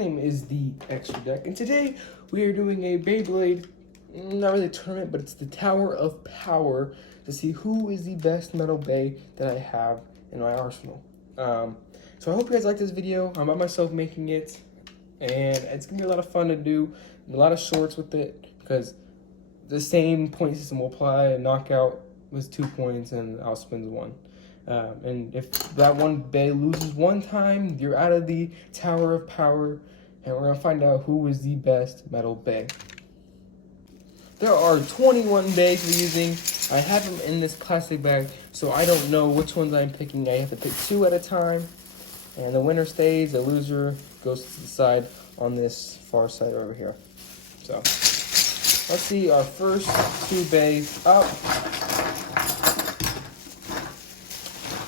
name is the Extra Deck, and today we are doing a Beyblade, not really a tournament, but it's the Tower of Power to see who is the best metal bay that I have in my arsenal. So I hope you guys like this video. I'm by myself making it, and it's gonna be a lot of fun to do, a lot of shorts with it, because the same point system will apply. A knockout was 2 points and outspins 1. And if that one bay loses one time, you're out of the Tower of Power, and we're gonna find out who is the best metal bay. There are 21 bays we're using. I have them in this plastic bag, so I don't know which ones I'm picking. I have to pick 2 at a time, and the winner stays, the loser goes to the side on this far side over here. So let's see our first 2 bays up.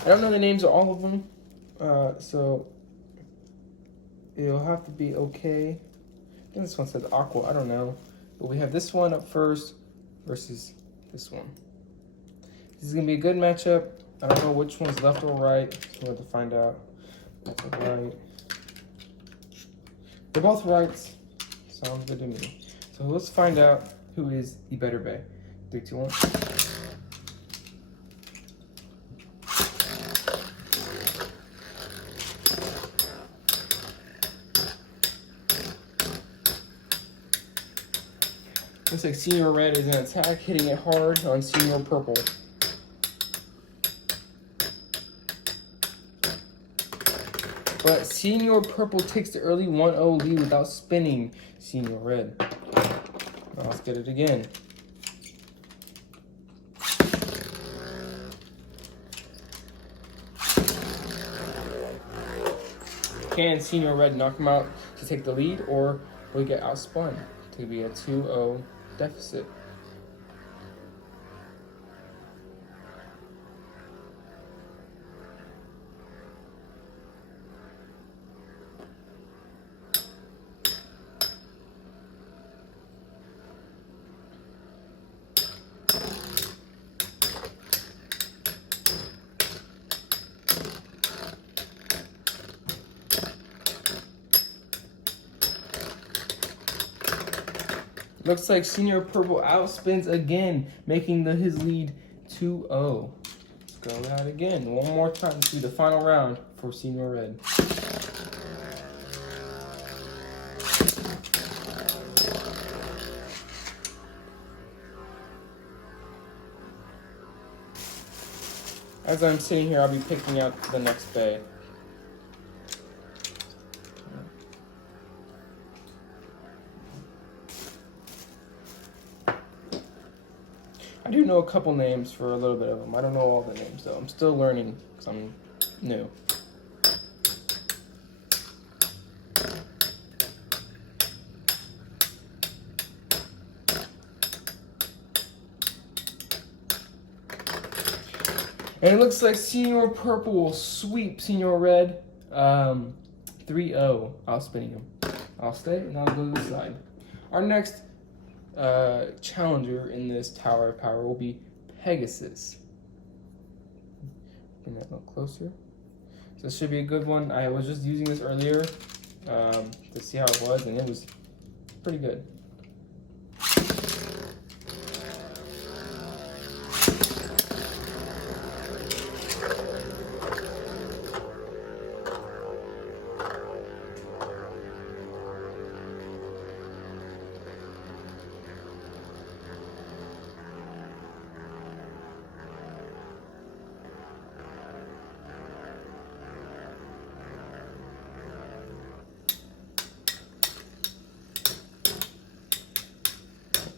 I don't know the names of all of them, so it'll have to be okay. I think this one says Aqua, I don't know. But we have this one up first versus this one. This is gonna be a good matchup. I don't know which one's left or right, so we'll have to find out. Left or right. They're both rights. Sounds good to me. So let's find out who is the better bay. 3, 2, 1. Looks like Senior Red is an attack, hitting it hard on Senior Purple. But Senior Purple takes the early 1-0 lead without spinning Senior Red. Now let's get it again. Can Senior Red knock him out to take the lead, or will he get outspun to be a 2-0 deficit? Looks like Senior Purple outspins again, making his lead 2-0. Let's go out again. One more time to the final round for Senior Red. As I'm sitting here, I'll be picking out the next bay. I do know a couple names for a little bit of them. I don't know all the names though. I'm still learning because I'm new. And it looks like Senior Purple will sweep Senior Red 3-0. Outspinning him. I'll stay and I'll go to the side. Our next challenger in this Tower of Power will be Pegasus. Bring that a little closer. So this should be a good one. I was just using this earlier to see how it was, and it was pretty good.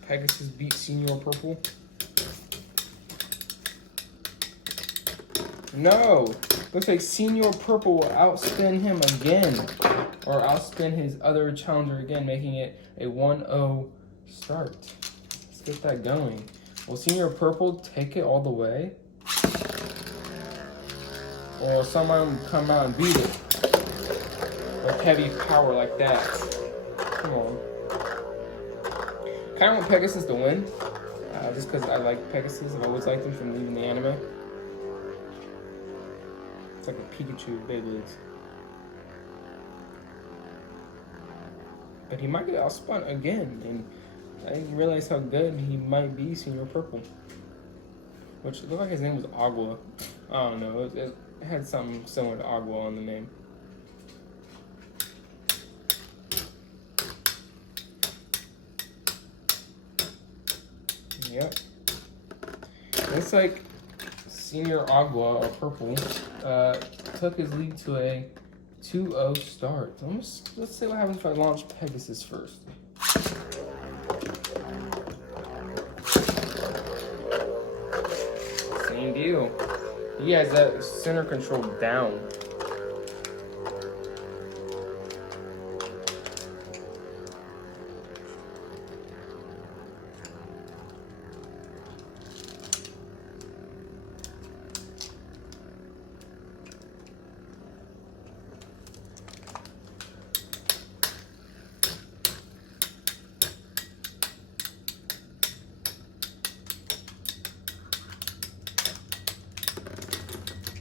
Pegasus beat Senior Purple. No! Looks like Senior Purple will outspin him again. Or outspin his other challenger again, making it a 1-0 start. Let's get that going. Will Senior Purple take it all the way? Or will someone come out and beat it? With heavy power like that. Come on. Kind of want Pegasus to win, just because I like Pegasus. I've always liked him from even the anime. It's like a Pikachu of Beyblades. but he might get outspun again, and I didn't realize how good he might be, Senior Purple. Which looked like his name was Agua. I don't know, it had something similar to Agua on the name. Yep. Looks like Senior Agua, or Purple, took his lead to a 2-0 start. So let's see what happens if I launch Pegasus first. Same deal. He has that center control down.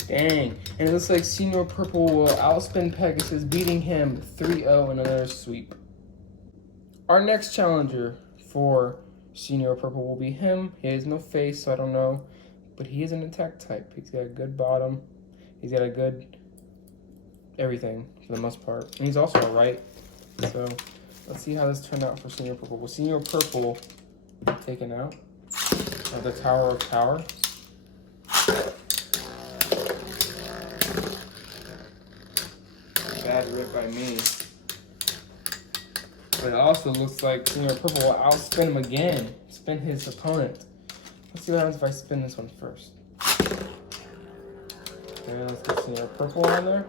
Dang. And it looks like Senior Purple will outspin Pegasus, beating him 3-0 in another sweep. Our next challenger for Senior Purple will be him. He has no face, so I don't know. But he is an attack type. He's got a good bottom. He's got a good everything for the most part. And he's also a right. So let's see how this turned out for Senior Purple. Will Senior Purple taken out of the Tower of Power? Bad rip by me. But it also looks like Senior Purple will outspin him again. Spin his opponent. Let's see what happens if I spin this one first. Okay, let's get Senior Purple on there.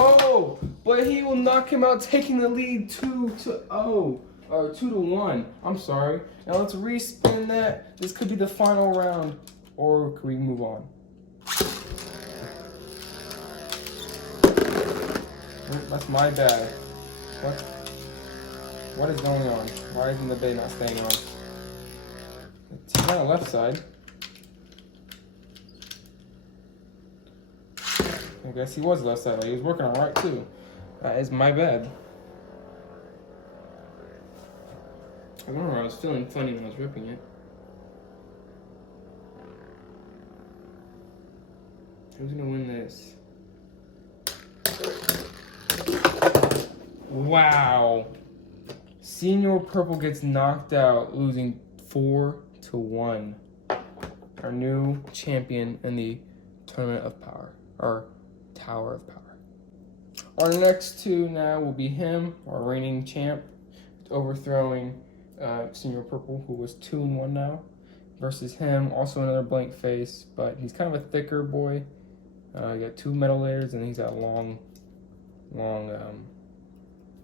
Oh, but he will knock him out, taking the lead 2-1. I'm sorry. Now let's respin that. This could be the final round, or could we move on? That's my bad. What is going on? Why isn't the bay not staying on? It's on the left side. I guess he was left side. He was working on right too. That is my bad. I remember I was feeling funny when I was ripping it. Who's gonna win this? Wow. Senior Purple gets knocked out, losing 4-1. Our new champion in the Tournament of Power, or Tower of Power. Our next two now will be him, our reigning champ, overthrowing Senior Purple, who was 2-1 now, versus him, also another blank face, but he's kind of a thicker boy. He got 2 metal layers, and he's got a long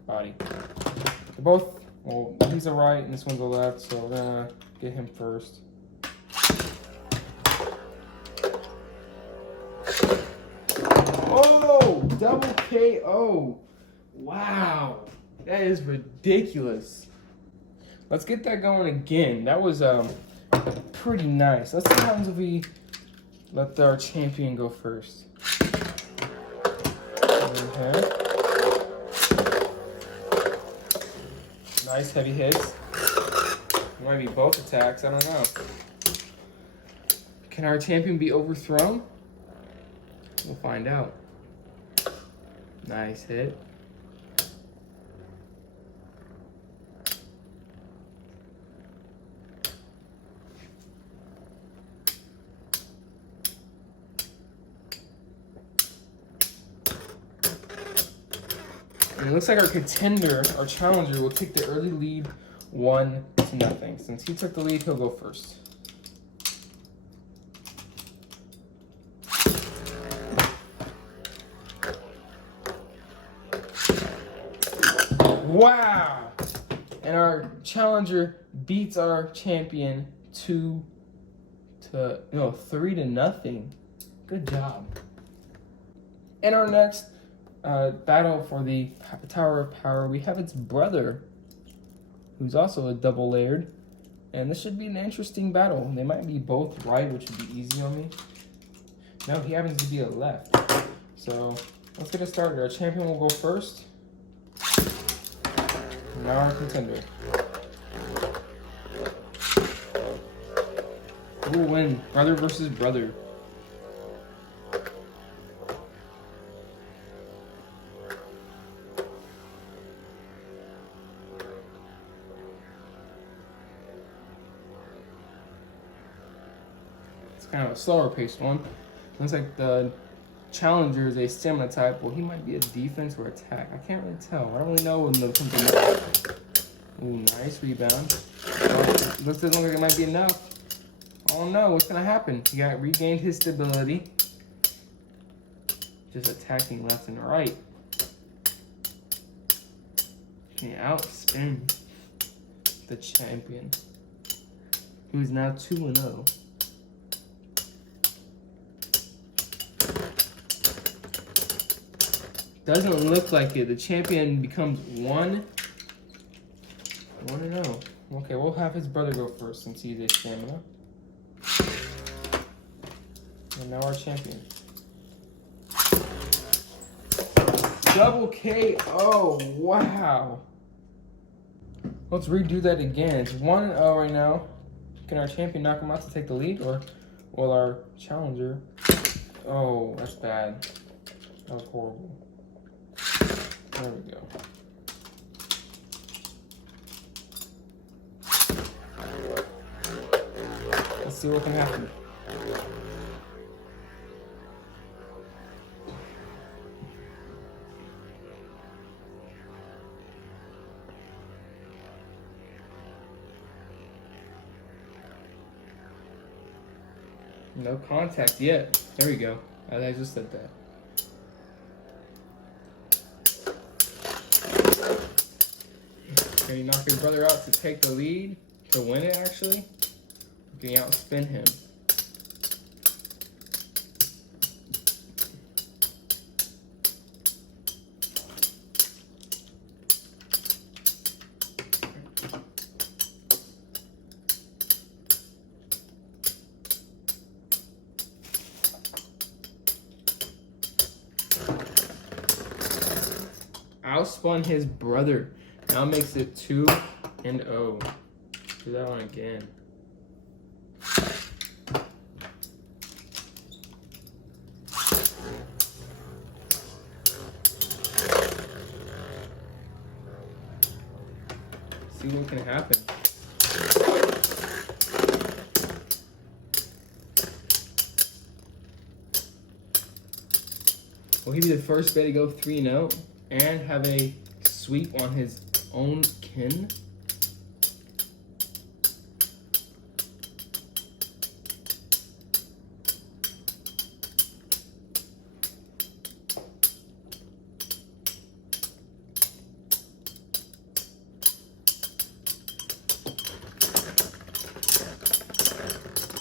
body. They're both, well, he's a right and this one's a left, so we're gonna get him first. Oh, double KO. Wow, that is ridiculous. Let's get that going again. That was pretty nice. Let's see what happens if we let our champion go first. Okay. Nice heavy hits. It might be both attacks, I don't know. Can our champion be overthrown? We'll find out. Nice hit. And it looks like our contender, our challenger, will take the early lead 1-0. Since he took the lead, he'll go first. Wow! And our challenger beats our champion 3-0. Good job. And our next battle for the Tower of Power, we have its brother, who's also a double layered. And this should be an interesting battle. They might be both right, which would be easy on me. No, he happens to be a left. So let's get it started. Our champion will go first. Now our contender. Who will win? Brother versus brother. It's kind of a slower paced one. Looks like the challenger is a stamina type. Well, he might be a defense or attack. I can't really tell. I don't really know when the something. Ooh, nice rebound. Well, looks like it might be enough. Oh no, what's gonna happen? He got regained his stability. Just attacking left and right. Can he outspin the champion, who's now 2-0? Doesn't look like it. The champion becomes 1-0. Okay, we'll have his brother go first since he's a stamina. And now our champion. Double KO. Wow. Let's redo that again. It's 1-0 right now. Can our champion knock him out to take the lead, or will our challenger? Oh, that's bad. That was horrible. There we go. Let's see what can happen. No contact yet. There we go. I just said that. Can you knock your brother out to take the lead? To win it, actually? Can you outspin him? Outspun his brother. Now makes it 2-0. Do that one again. See what can happen. Will he be the first bet to go 3-0 and have a sweep on his own kin?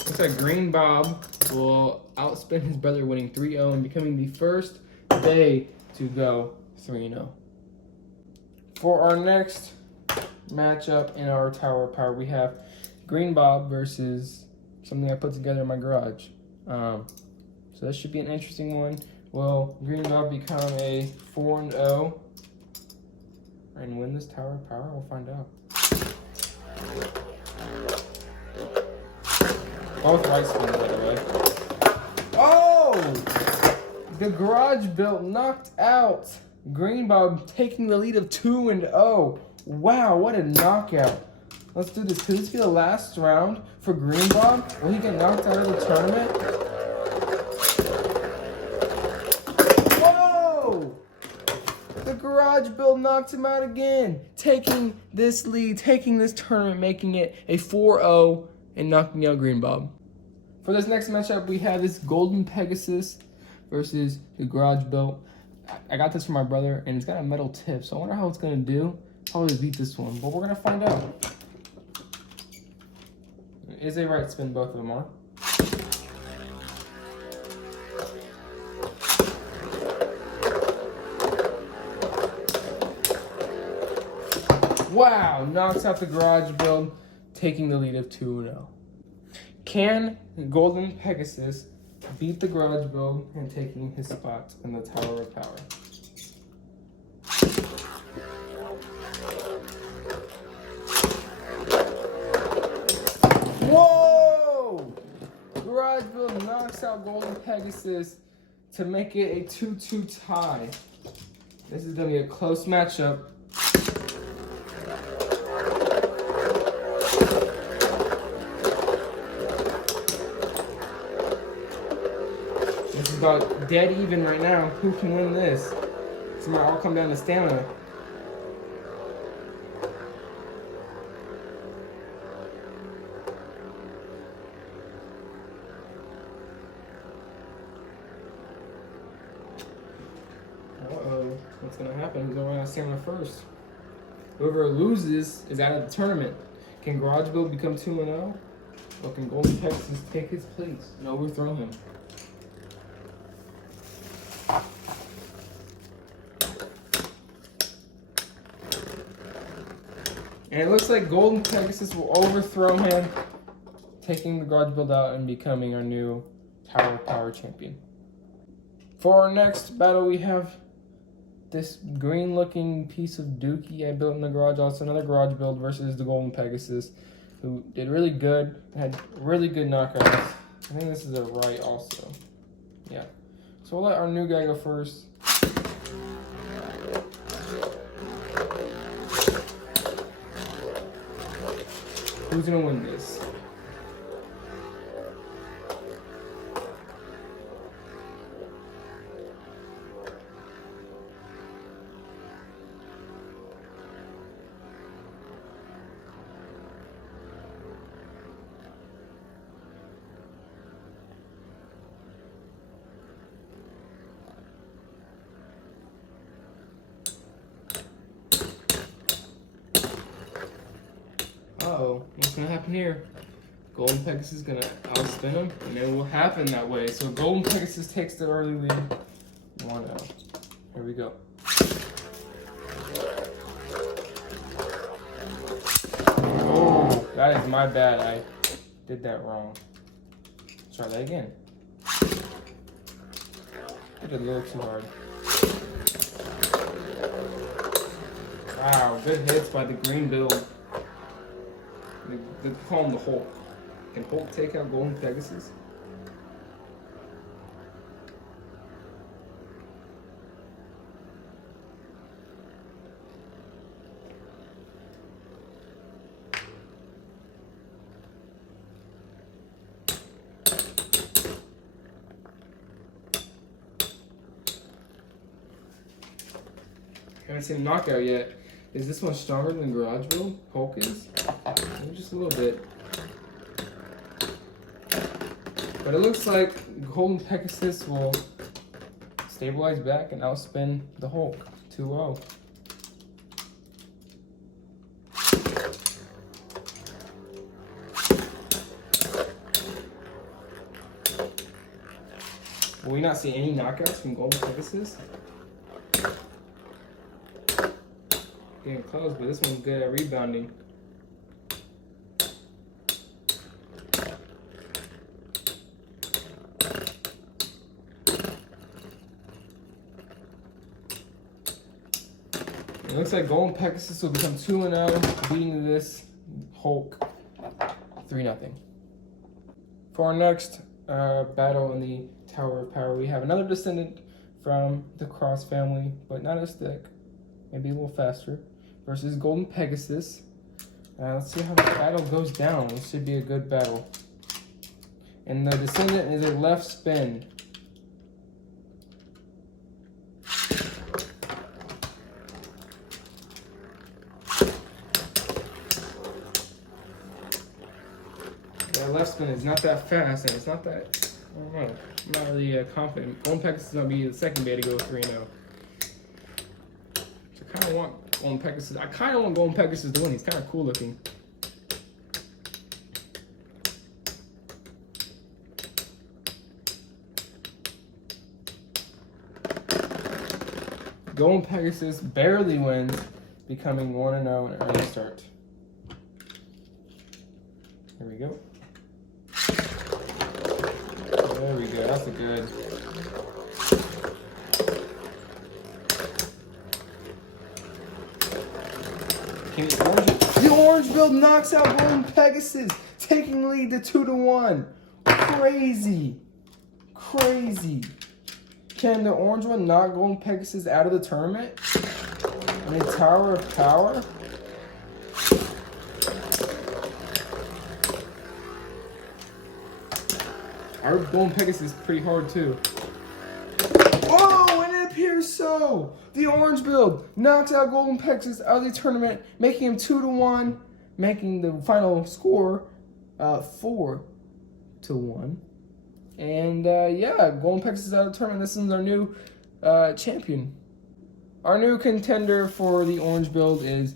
Looks like Green Bob will outspin his brother, winning 3-0 and becoming the first Bay to go 3-0. For our next matchup in our Tower of Power, we have Green Bob versus something I put together in my garage. So this should be an interesting one. Will Green Bob become a 4-0 and win this Tower of Power? We'll find out. Both right spins, by the way. Oh! The garage built knocked out. Green Bob taking the lead of 2-0. Wow, what a knockout. Let's do this. Could this be the last round for Green Bob? Will he get knocked out of the tournament? Whoa! The garage build knocked him out again. Taking this lead, taking this tournament, making it a 4-0 and knocking out Green Bob. For this next matchup, we have this Golden Pegasus versus the garage built. I got this from my brother, and it's got a metal tip, so I wonder how it's gonna do. Probably beat this one, but we're gonna find out. It is a right spin, both of them are. Wow, knocks out the garage build, taking the lead of 2-0. Can Golden Pegasus beat the garage build and taking his spot in the Tower of Power? Whoa! Garage build knocks out Golden Pegasus to make it a 2-2 tie. This is going to be a close matchup. This is about dead even right now. Who can win this? This might all come down to stamina. Uh-oh, what's gonna happen? Who's gonna run out of stamina first? Whoever loses is out of the tournament. Can Garage Build become 2-0? Or can Golden Pegasus take his place and overthrow him? And it looks like Golden Pegasus will overthrow him, taking the Garage Build out and becoming our new Tower of Power champion. For our next battle, we have this green-looking piece of dookie I built in the garage. Also, another garage build versus the Golden Pegasus, who did really good, had really good knockouts. I think this is a right also. Yeah. So we'll let our new guy go first. Who's gonna win this? Uh-oh, what's gonna happen here? Golden Pegasus is gonna outspin him, and it will happen that way. So Golden Pegasus takes the early lead. 1-0. Here we go. Oh, that is my bad. I did that wrong. Try that again. I did a little too hard. Wow, good hits by the green build. They call him the Hulk. Can Hulk take out Golden Pegasus? Haven't seen a knockout yet. Is this one stronger than Garage Build? Hulk is? Maybe just a little bit. But it looks like Golden Pegasus will stabilize back and outspin the Hulk. 2-0. Will we not see any knockouts from Golden Pegasus? Getting close, but this one's good at rebounding. It looks like Golden Pegasus will become 2-0, beating this Hulk 3-0. For our next battle in the Tower of Power, we have another descendant from the Cross family, but not as thick, maybe a little faster, versus Golden Pegasus. Let's see how the battle goes down. This should be a good battle. And the descendant is a left spin. That left spin is not that fast, and it's not that, I don't know, I'm not really confident. Golden Pegasus is going to be the second bay to go 3-0. So I kind of want Golden Pegasus. I kind of want Golden Pegasus to win. He's kind of cool looking. Golden Pegasus barely wins becoming 1-0 in early start. Here we go. There we go. That's a good. The orange build knocks out Golden Pegasus, taking the lead to 2-1. Crazy. Crazy. Can the orange one knock Golden Pegasus out of the tournament? And a Tower of Power? Our Golden Pegasus is pretty hard too. Oh, and it appears so. The orange build knocks out Golden Pegasus out of the tournament, making him 2-1, making the final score 4-1. And yeah, Golden Pegasus is out of the tournament. This is our new champion. Our new contender for the orange build is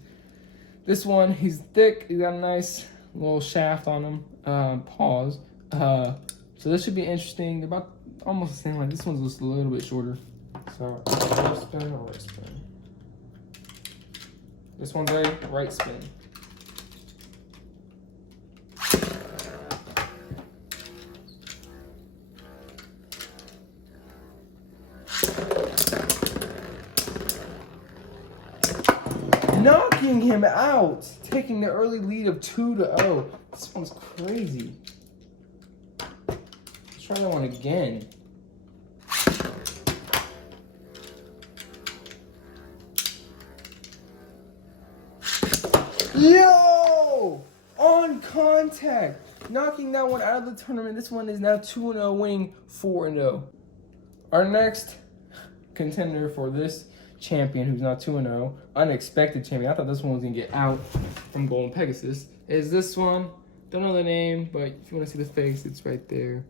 this one. He's thick. He's got a nice little shaft on him. Paws. So this should be interesting. They're about almost the same. Like this one's just a little bit shorter. So left spin or right spin. This one's a right spin. Knocking him out, taking the early lead of 2-0. This one's crazy. Let's try that one again. Yo! On contact, knocking that one out of the tournament. This one is now 2-0, winning 4-0. Our next contender for this champion, who's now 2-0, unexpected champion. I thought this one was gonna get out from Golden Pegasus. Is this one? Don't know the name, but if you want to see the face, it's right there.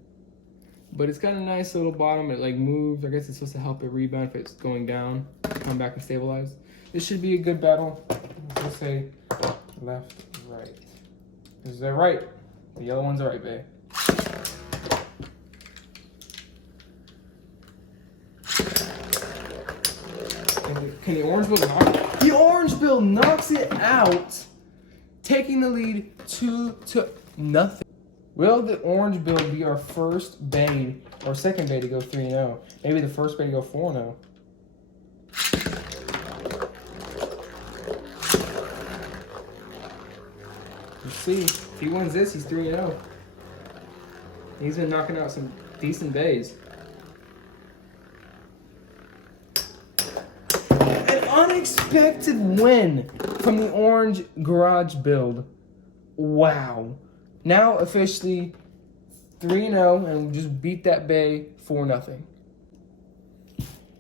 But it's got a nice little bottom. It like moves. I guess it's supposed to help it rebound if it's going down, come back and stabilize. This should be a good battle. Let's say left, right. This is the right. The yellow one's the right, babe. Can the orange build knock it? The orange build knocks it out, taking the lead 2-0. Will the orange build be our first bay or second bay to go 3-0? Maybe the first bay to go 4-0. You see, if he wins this, he's 3-0. He's been knocking out some decent bays. Unexpected win from the orange garage build. Wow. Now officially 3-0 and just beat that bay 4-0.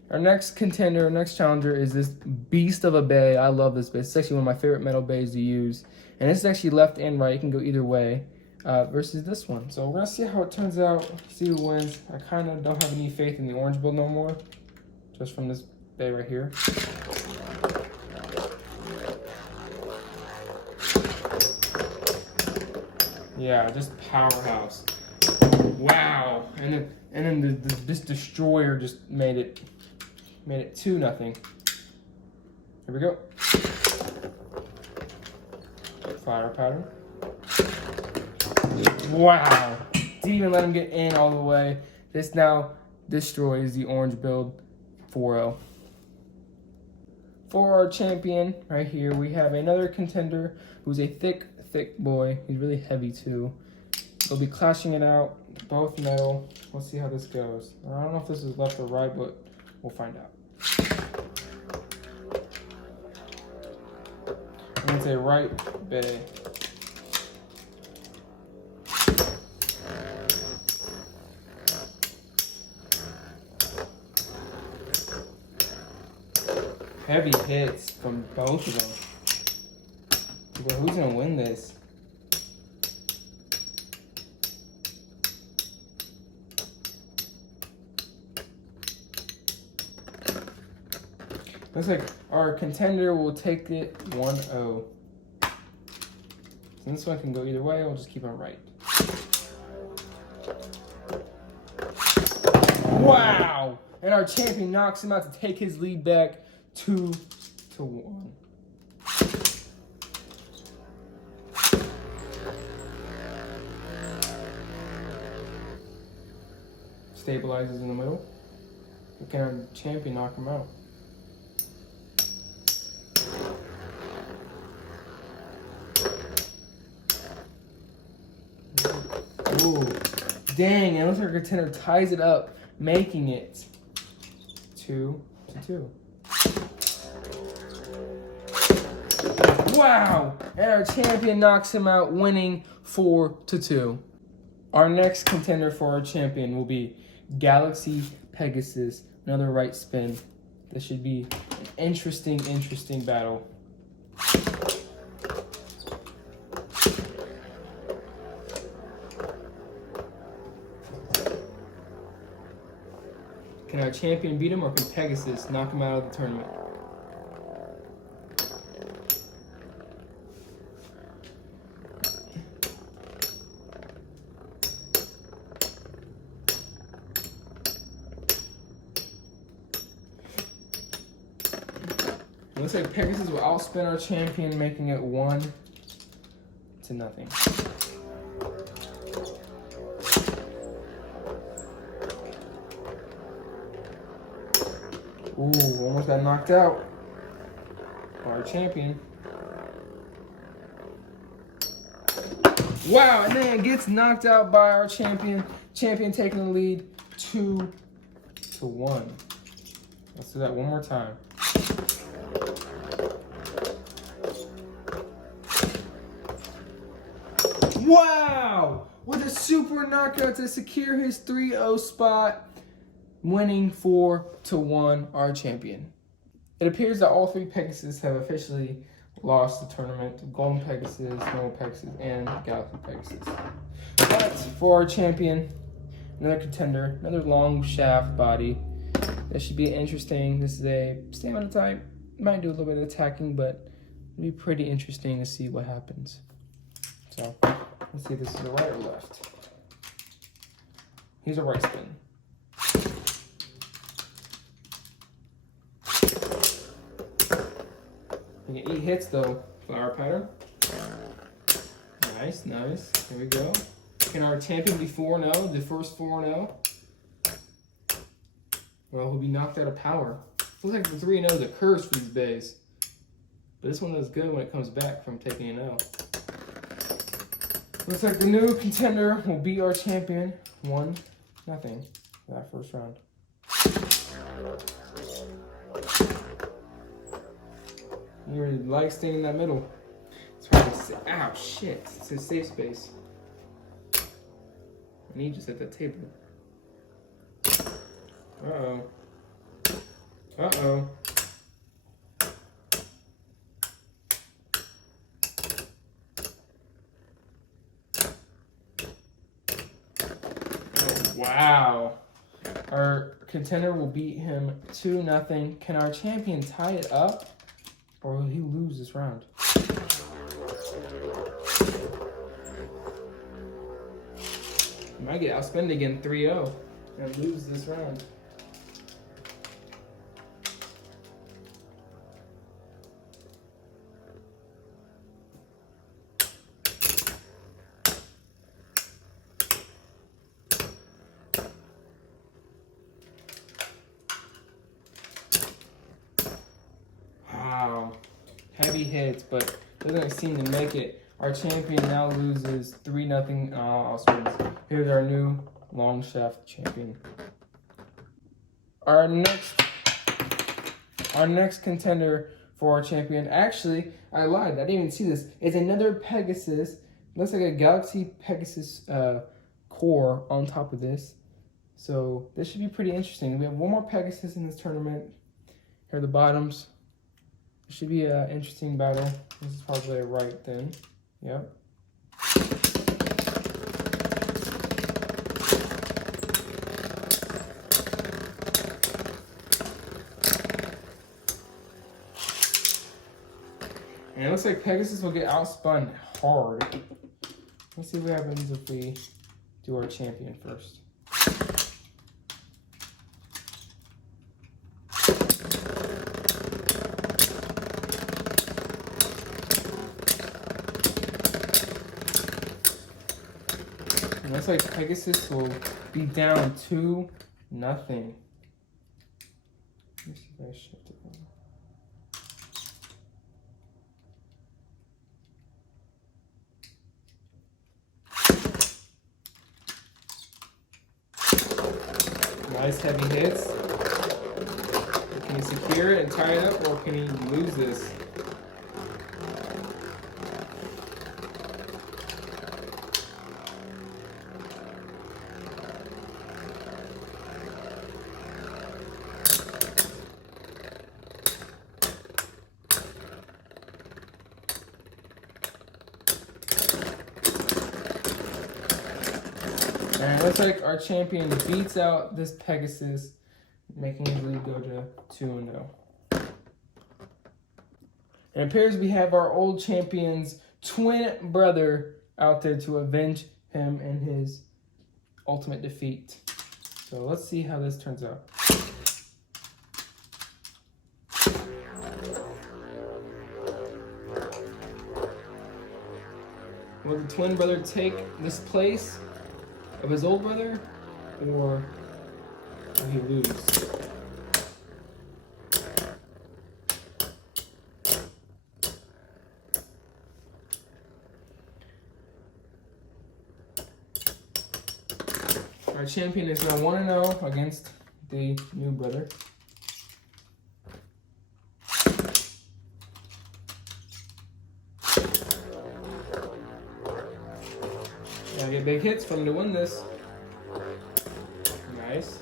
Our next contender, our next challenger is this beast of a bay. I love this bay. It's actually one of my favorite metal bays to use. And it's actually left and right. It can go either way versus this one. So we're going to see how it turns out, see who wins. I kind of don't have any faith in the orange build no more, just from this bay right here. Yeah, just powerhouse. Wow. And then this destroyer just made it 2-0. Here we go. Fire pattern. Wow. Didn't even let him get in all the way. This now destroys the orange build 4-0. For our champion right here, we have another contender who's a thick boy. He's really heavy too. They'll be clashing it out, both metal. We'll see how this goes. I don't know if this is left or right, but we'll find out. I'm gonna say right bay. Heavy hits from both of them. But who's gonna win this? Looks like our contender will take it 1-0. So this one can go either way. We'll just keep it right. Wow! And our champion knocks him out to take his lead back 2-1. stabilizes in the middle. Can our champion knock him out? Ooh, dang, it looks like our contender ties it up, making it 2-2. Wow, and our champion knocks him out, winning 4-2. Our next contender for our champion will be Galaxy Pegasus, another right spin. This should be an interesting battle. Can our champion beat him, or can Pegasus knock him out of the tournament? It looks like Pegasus will outspin our champion, making it 1-0. Ooh, almost got knocked out by our champion. Wow, and then it gets knocked out by our champion. Champion taking the lead 2-1. Let's do that one more time. Wow! With a super knockout to secure his 3-0 spot, winning 4-1, our champion. It appears that all three Pegasus have officially lost the tournament: Golden Pegasus, Normal Pegasus, and Galaxy Pegasus. But for our champion, another contender, another long shaft body. This should be interesting. This is a stamina type. Might do a little bit of attacking, but it'll be pretty interesting to see what happens. So, let's see if this is a right or left. Here's a right spin. You get 8 hits though. Flower pattern. Nice. Here we go. Can our champion be 4-0? The first 4-0? Well, he'll be knocked out of power. Looks like the 3-0 is a curse for these bays. But this one is good when it comes back from taking an L. Looks like the new contender will beat our champion 1-0 for that first round. He really likes staying in that middle. It's hard to say. Ow, shit. It's his safe space. And he just hit that table. Uh-oh. Uh-oh. Wow. Our contender will beat him 2-0. Can our champion tie it up, or will he lose this round? He might get outspent again 3-0 and lose this round. Wow. Heavy hits, but doesn't seem to make it. Our champion now loses 3-0 outspins. Here's our new long shaft champion. Our next contender for our champion. Actually, I lied. I didn't even see this. It's another Pegasus. Looks like a Galaxy Pegasus core on top of this. So this should be pretty interesting. We have one more Pegasus in this tournament. Here are the bottoms. It should be an interesting battle. This is probably a right then. Yep. And it looks like Pegasus will get outspun hard. Let's see what happens if we do our champion first. And looks like Pegasus will be down 2-0. Let me see if I shift it. Nice heavy hits. Can he secure it and tie it up, or can he lose this? And it looks like our champion beats out this Pegasus, making his lead go to 2-0. And it appears we have our old champion's twin brother out there to avenge him in his ultimate defeat. So let's see how this turns out. Will the twin brother take this place of his old brother, or will he lose? Our champion is now 1-0 against the new brother. Gotta get big hits for him to win this. Nice.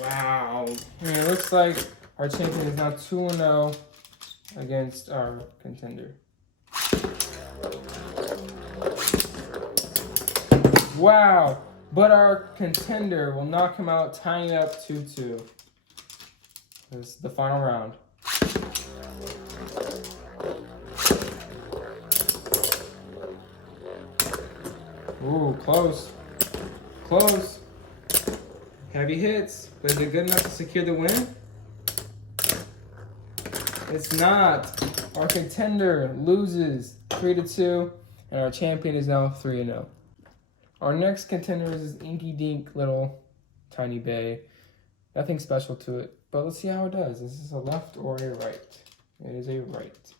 Wow. And it looks like our champion is now 2-0 against our contender. Wow. But our contender will knock him out, tying it up 2-2. This is the final round. Ooh, close. Close. Heavy hits, but is it good enough to secure the win? It's not. Our contender loses 3-2, and our champion is now 3-0. Our next contender is this inky dink little tiny bay. Nothing special to it, but let's see how it does. Is this a left or a right? It is a right.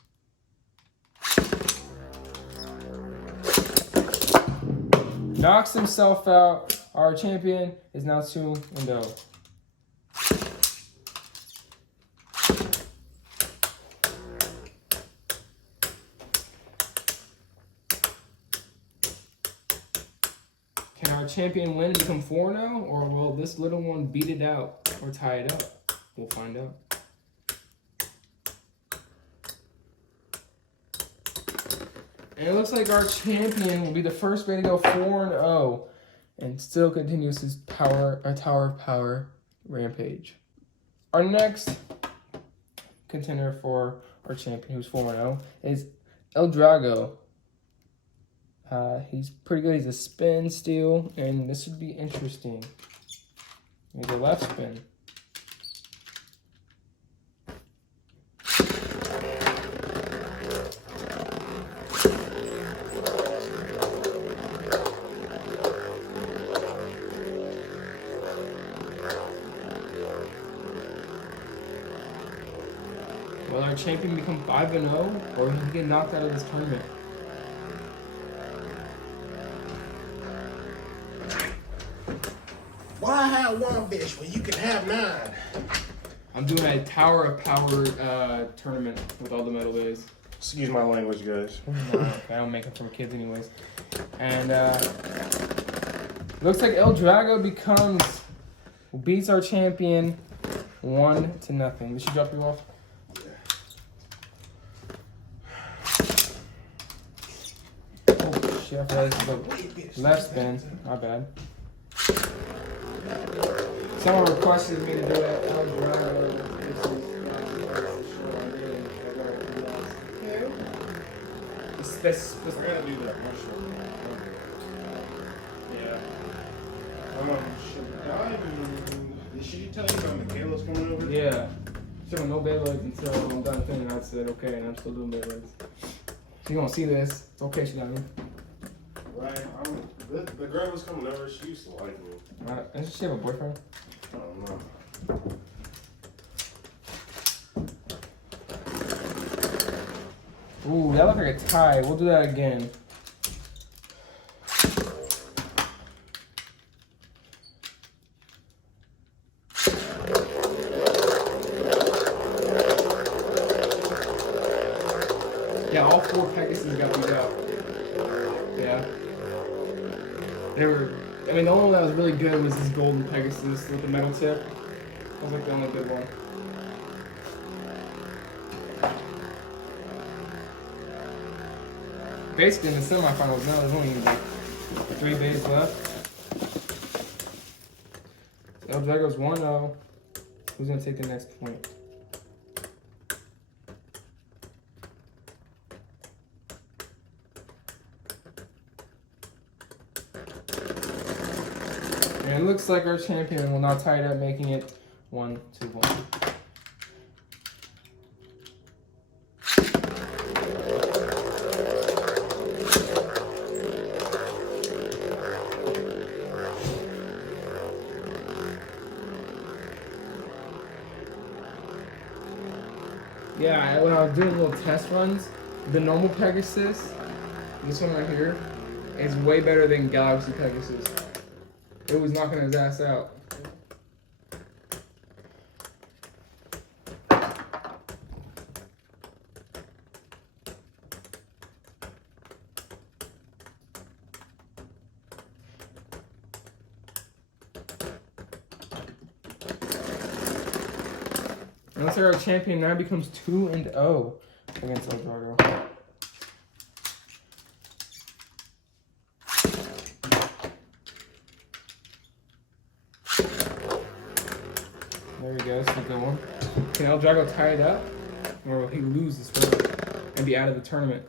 Knocks himself out. Our champion is now 2-0. Can our champion win and become 4-0, or will this little one beat it out or tie it up? We'll find out. And it looks like our champion will be the first way to go 4-0 and still continues his tower of power rampage. Our next contender for our champion, who's 4-0, is El Drago. He's pretty good. He's a spin steal, and this would be interesting. He's a left spin. Will our champion become 5-0, or he can get knocked out of this tournament? Why have one bitch when you can have 9? I'm doing a Tower of Power tournament with all the medal bays. Excuse my language, guys. I don't make them for kids anyways. And looks like El Drago beats our champion 1-0. Did she drop you off? Oh shit, I forgot the left spin. My bad. Someone requested me to do that. El Drago. We're gonna do that. Yeah. Should I do Did she tell you about Michaela's coming over? Yeah. Showing no Beyblades until I'm done filming. I said, okay, and I'm still doing Beyblades. So you gonna see this. It's okay, she got me. Right. The girl was coming over. She used to like me. Does she have a boyfriend? I don't know. Ooh, that looked like a tie. We'll do that again. Yeah, all 4 Pegasus got beat out. Yeah. They were, I mean, the only one that was really good was this golden Pegasus with the metal tip. That was like the only good one. Basically, in the semifinals now, there's only like 3 bays left. El Drago's 1-0. Who's gonna take the next point? And it looks like our champion will now tie it up, making it 1-1. Yeah, when I was doing little test runs, the normal Pegasus, this one right here, is way better than Galaxy Pegasus. It was knocking his ass out. And looks like our champion now becomes 2-0 against El Drago. There we go, that's a good one. Can El Drago tie it up? Or will he lose this one and be out of the tournament?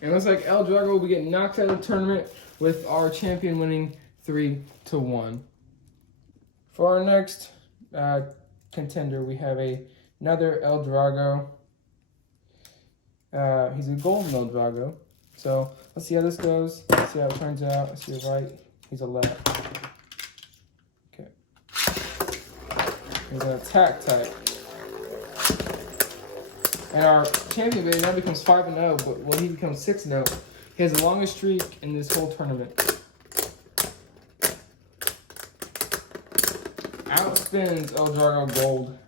And it looks like El Drago will be getting knocked out of the tournament with our champion winning 3-1. For our next contender, we have another El Drago. He's a golden El Drago. So let's see how this goes. Let's see how it turns out. Let's see it right. He's a left. Okay. He's an attack type. And our champion baby now becomes 5-0, but when he becomes 6-0, he has the longest streak in this whole tournament. Outspins El Drago Gold.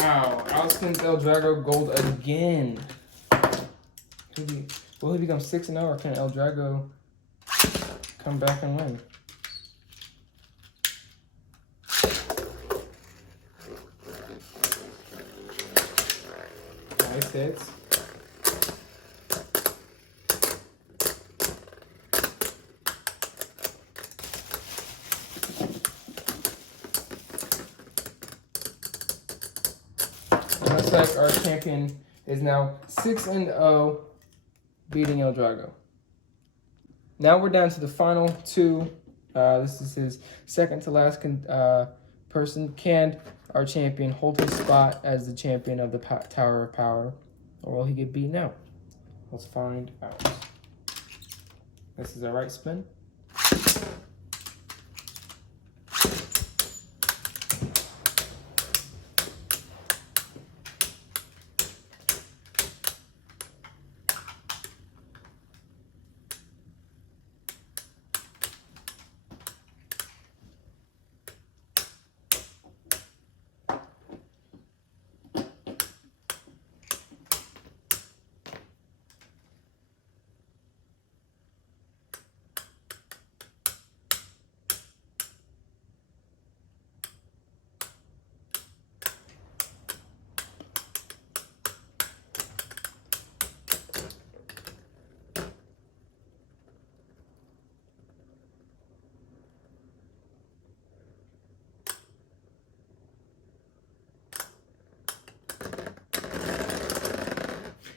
Wow, outspins El Drago Gold again. Will he become 6-0, or can El Drago come back and win? Nice hits. Looks like our champion is now 6-0, beating El Drago. Now we're down to the final 2. This is his second to last person. Can our champion hold his spot as the champion of the Tower of Power, or will he get beaten out? Let's find out. This is a right spin.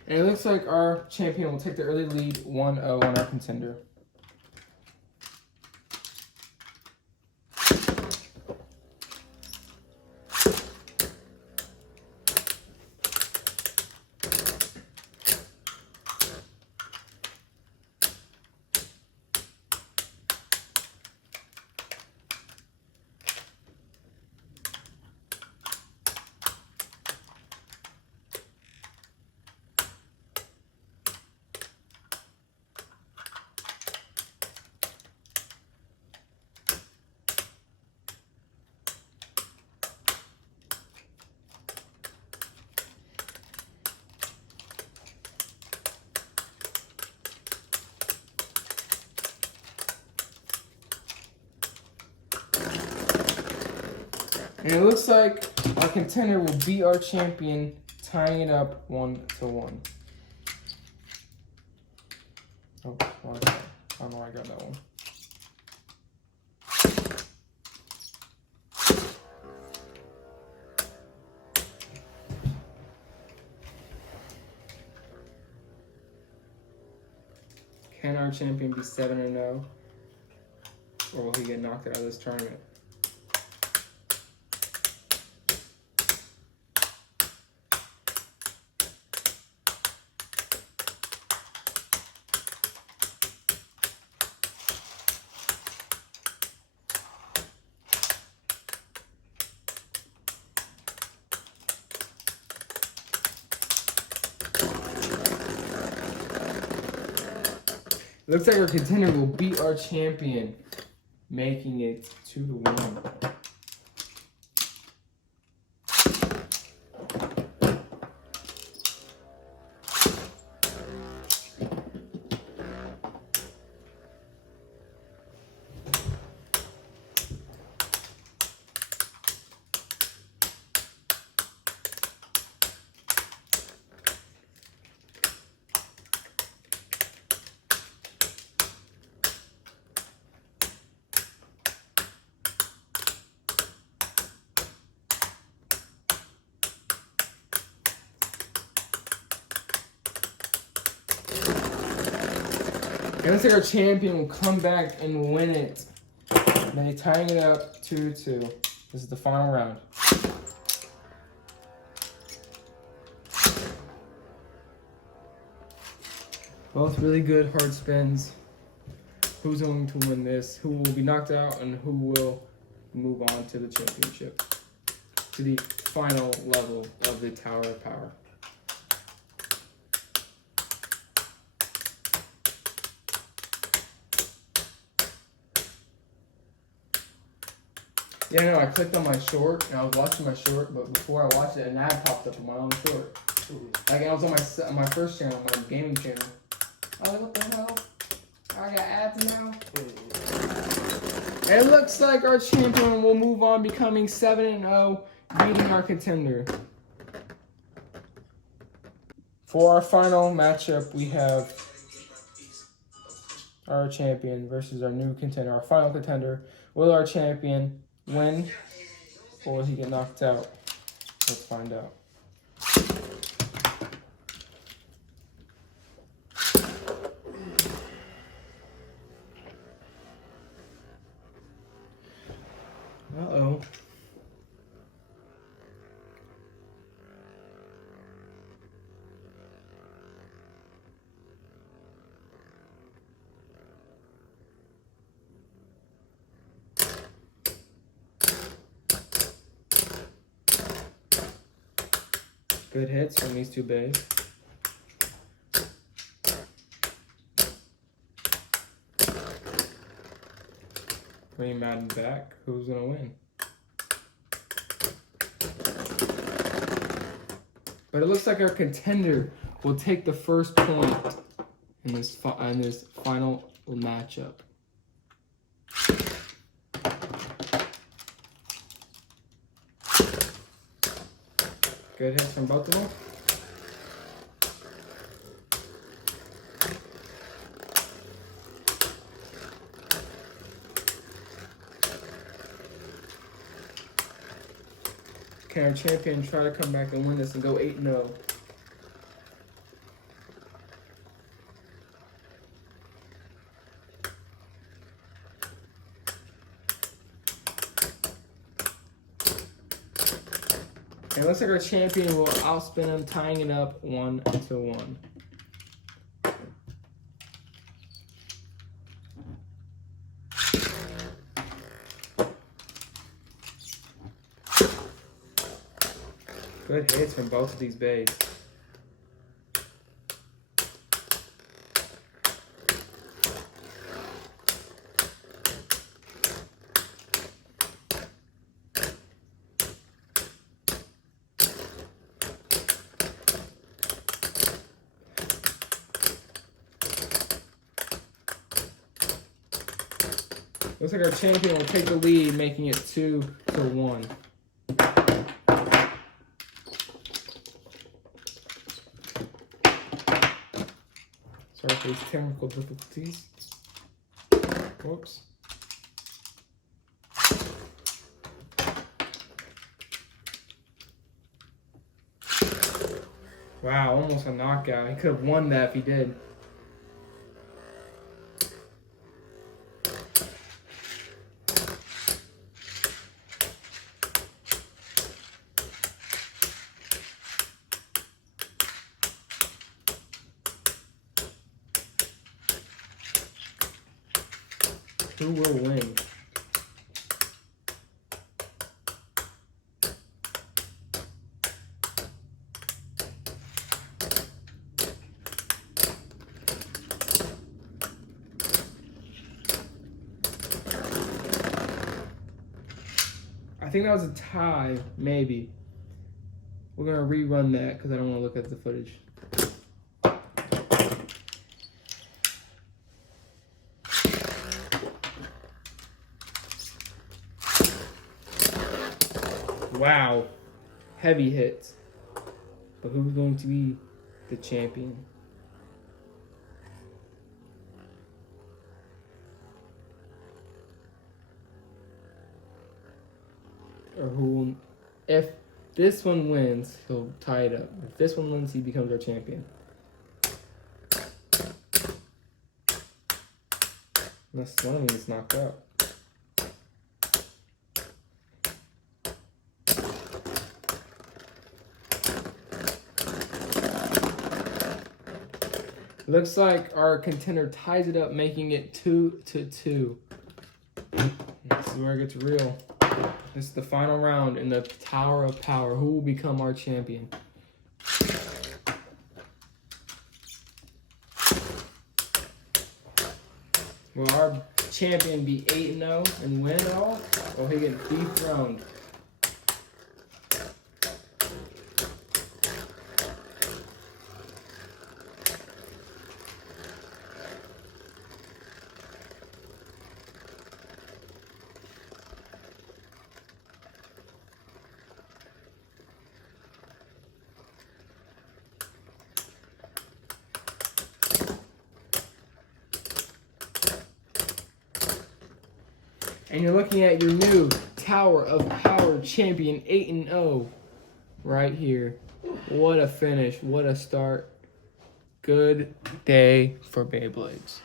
And it looks like our champion will take the early lead 1-0 on our contender. And it looks like our contender will beat our champion, tying it up 1-1. Oh, wrong side. I don't know where I got that one. Can our champion be 7-0? Or will he get knocked out of this tournament? Looks like our contender will beat our champion, making it 2-1. It looks like our champion will come back and win it. They're tying it up 2-2. This is the final round. Both really good hard spins. Who's going to win this? Who will be knocked out and who will move on to the championship? To the final level of the Tower of Power. Yeah, no, I clicked on my short and I was watching my short, but before I watched it, an ad popped up on my own short. Like I was on my first channel, my gaming channel. I was like, what the hell? I got ads now. It looks like our champion will move on, becoming 7-0, beating our contender. For our final matchup, we have our champion versus our new contender, our final contender. Will our champion win, or will he get knocked out? Let's find out. Uh-oh. Good hits from these two bays. Bring Madden back. Who's gonna win? But it looks like our contender will take the first point in this final matchup. Good hits from both of them. Can our champion try to come back and win this and go 8-0? And it looks like our champion will outspin him, tying it up 1-1. Good hits from both of these bays. Looks like our champion will take the lead, making it 2-1. Sorry for these technical difficulties. Whoops. Wow, almost a knockout. He could have won that if he did. Who will win? I think that was a tie, maybe. We're gonna rerun that because I don't want to look at the footage. Wow, heavy hits. But who's going to be the champion? Or who will, if this one wins, he'll tie it up. If this one wins, he becomes our champion. Unless one of them is knocked out. Looks like our contender ties it up, making it 2-2. This is where it gets real. This is the final round in the Tower of Power. Who will become our champion? Will our champion be 8-0 and win it all? Or will he get dethroned? And you're looking at your new Tower of Power champion, 8-0, right here. What a finish. What a start. Good day for Beyblades.